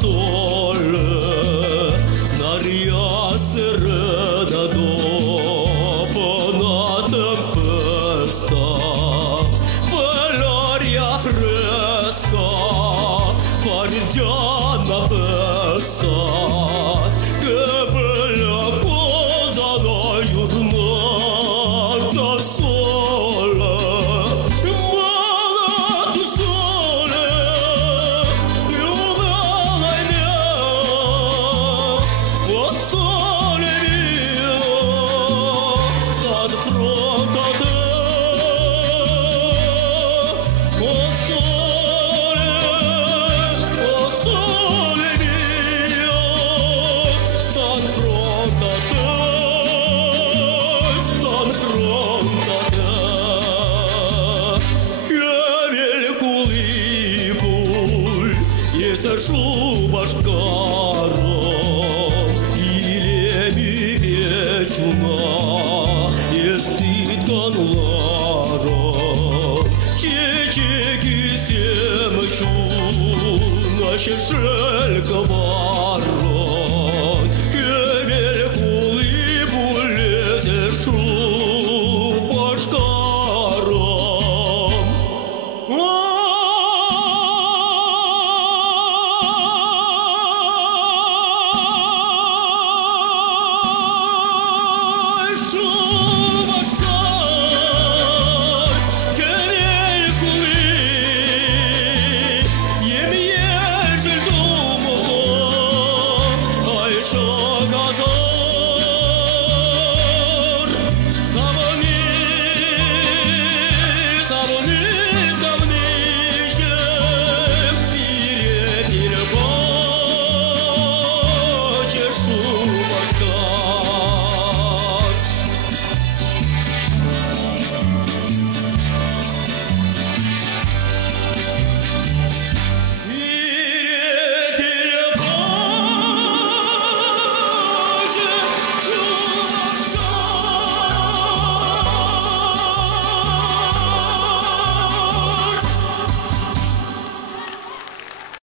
solă, n-aria sărăda dopănată-n păsta, Valoria fresca, Pargiana păsta, că bălea coza la iurnata solă, Mala tu sole, iubala-i mea, o sole mia, sta-n fronta ta, o sole mia, sta-n fronta ta, sta-n fronta ta. Великий липуль, если шуба шкара, или вечна, если тонлара, чечеки темшу, наши шельковары.